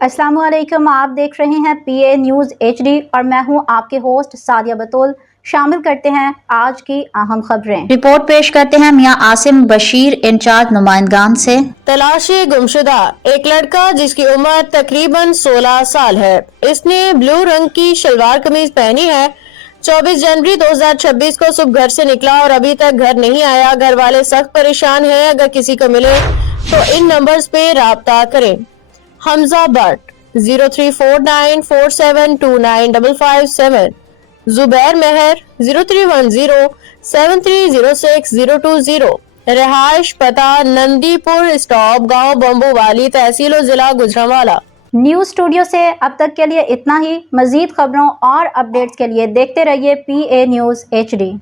अस्सलाम वालेकुम। आप देख रहे हैं PA न्यूज़ HD और मैं हूं आपके होस्ट सादिया बतूल। शामिल करते हैं आज की अहम खबरें। रिपोर्ट पेश करते हैं मियां आसिम बशीर इंचार्ज नुमाइंदगान से। तलाशी गुमशुदा एक लड़का जिसकी उम्र तकरीबन 16 साल है। इसने ब्लू रंग की शलवार कमीज पहनी है। 24 जनवरी 2026 को सुबह घर से निकला और अभी तक घर नहीं आया। घर वाले सख्त परेशान हैं। अगर किसी को मिले तो इन नंबर्स पे राब्ता करें। हमजा भट्ट 034947295557, जुबैर मेहर 0310730620, रिहाइश पता नंदीपुर स्टॉप गांव बम्बूवाली तहसील और जिला गुजरांवाला। न्यूज़ स्टूडियो से अब तक के लिए इतना ही। मजीद खबरों और अपडेट्स के लिए देखते रहिए PA न्यूज़ HD।